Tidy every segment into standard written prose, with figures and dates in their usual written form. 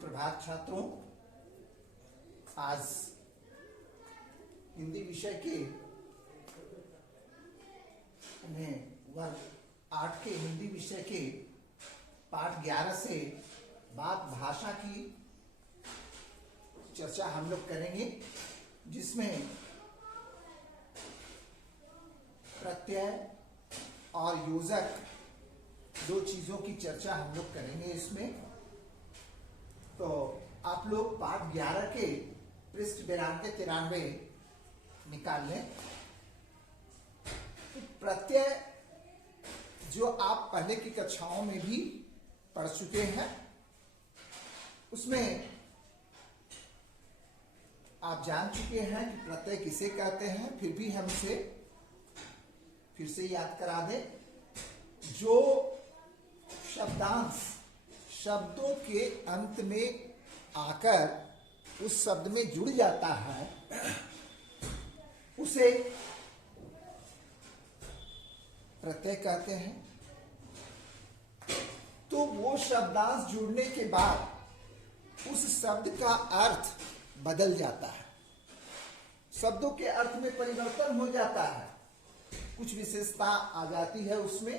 सुप्रभात छात्रों। आज हिंदी विषय के वर्ग 8 के हिंदी विषय के पाठ 11 से बात भाषा की चर्चा हम लोग करेंगे, जिसमें प्रत्यय और योजक दो चीजों की चर्चा हम लोग करेंगे इसमें। तो आप लोग पाठ 11 के पृष्ठ 92-93 निकाल लें। तो प्रत्यय जो आप पहले की कक्षाओं में भी पढ़ चुके हैं, उसमें आप जान चुके हैं कि प्रत्यय किसे कहते हैं। फिर भी हम इसे फिर से याद करा दें। जो शब्दांश शब्दों के अंत में आकर उस शब्द में जुड़ जाता है, उसे प्रत्यय कहते हैं। तो वो शब्दांश जुड़ने के बाद उस शब्द का अर्थ बदल जाता है, शब्दों के अर्थ में परिवर्तन हो जाता है, कुछ विशेषता आ जाती है उसमें,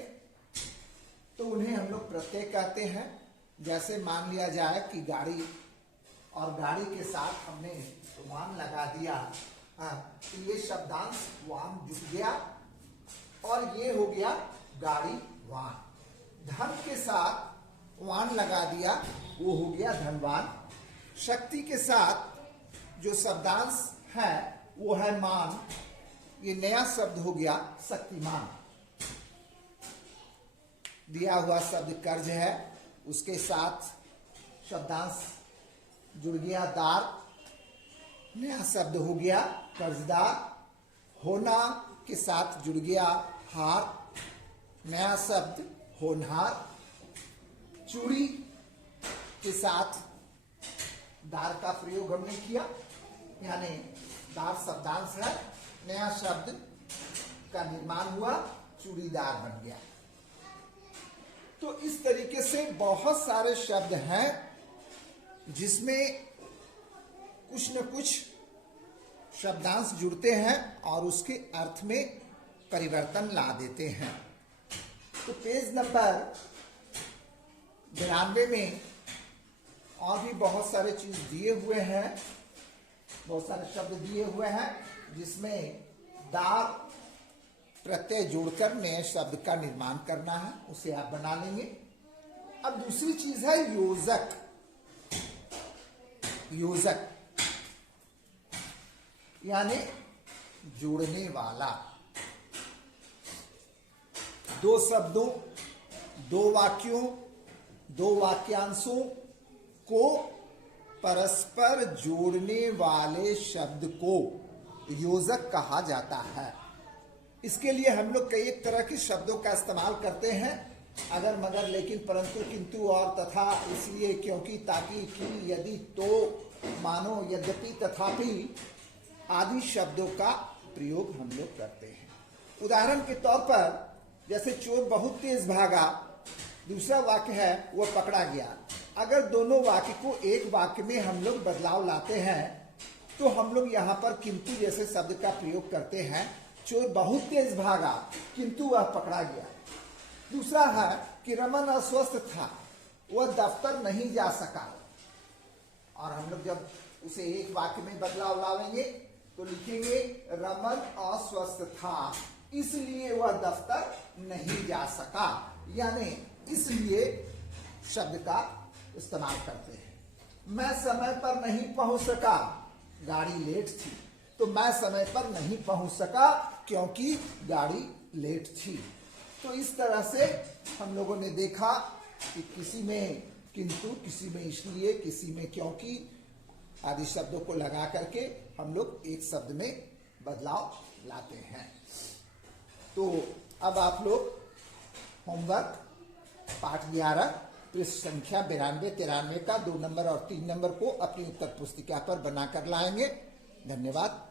तो उन्हें हम लोग प्रत्यय कहते हैं। जैसे मान लिया जाए कि गाड़ी, और गाड़ी के साथ हमने वाहन लगा दिया, तो ये शब्दांश वाहन जुड़ गया और ये हो गया गाड़ी वाहन। धन के साथ वाहन लगा दिया, वो हो गया धनवान। शक्ति के साथ जो शब्दांश है वो है मान, ये नया शब्द हो गया शक्तिमान। दिया हुआ शब्द कर्ज है, उसके साथ शब्दांश जुड़ गया दार, नया शब्द हो गया कर्जदार। होना के साथ जुड़ गया हार, नया शब्द होनहार। चूड़ी के साथ दार का प्रयोग हमने किया, यानी दार शब्दांश है, नया शब्द का निर्माण हुआ, चूड़ीदार बन गया। तो इस तरीके से बहुत सारे शब्द हैं जिसमें कुछ न कुछ शब्दांश जुड़ते हैं और उसके अर्थ में परिवर्तन ला देते हैं। तो पेज नंबर 92 में और भी बहुत सारे चीज दिए हुए हैं, बहुत सारे शब्द दिए हुए हैं, जिसमें दार प्रत्यय जोड़कर नए शब्द का निर्माण करना है, उसे आप बना लेंगे। अब दूसरी चीज है योजक। योजक यानी जोड़ने वाला। दो शब्दों, दो वाक्यों, दो वाक्यांशों को परस्पर जोड़ने वाले शब्द को योजक कहा जाता है। इसके लिए हम लोग कई एक तरह के शब्दों का इस्तेमाल करते हैं, अगर मगर लेकिन परंतु किंतु और तथा, इसलिए क्योंकि ताकि कि यदि तो मानो यद्यपि तथापि आदि शब्दों का प्रयोग हम लोग करते हैं। उदाहरण के तौर पर जैसे चोर बहुत तेज भागा, दूसरा वाक्य है वह पकड़ा गया। अगर दोनों वाक्य को एक वाक्य में हम लोग बदलाव लाते हैं तो हम लोग यहाँ पर किंतु जैसे शब्द का प्रयोग करते हैं। चोर बहुत तेज भागा किंतु वह पकड़ा गया। दूसरा है कि रमन अस्वस्थ था, वह दफ्तर नहीं जा सका, और हम लोग जब उसे एक वाक्य में बदलाव लावेंगे तो लिखेंगे रमन अस्वस्थ था इसलिए वह दफ्तर नहीं जा सका, यानी इसलिए शब्द का इस्तेमाल करते हैं। मैं समय पर नहीं पहुंच सका, गाड़ी लेट थी, तो मैं समय पर नहीं पहुंच सका क्योंकि गाड़ी लेट थी। तो इस तरह से हम लोगों ने देखा कि किसी में किंतु, किसी में इसलिए, किसी में क्योंकि आदि शब्दों को लगा करके हम लोग एक शब्द में बदलाव लाते हैं। तो अब आप लोग होमवर्क पाठ 11 पृष्ठ संख्या 92-93 का 2 नंबर और 3 नंबर को अपनी उत्तर पुस्तिका पर बनाकर लाएंगे। धन्यवाद।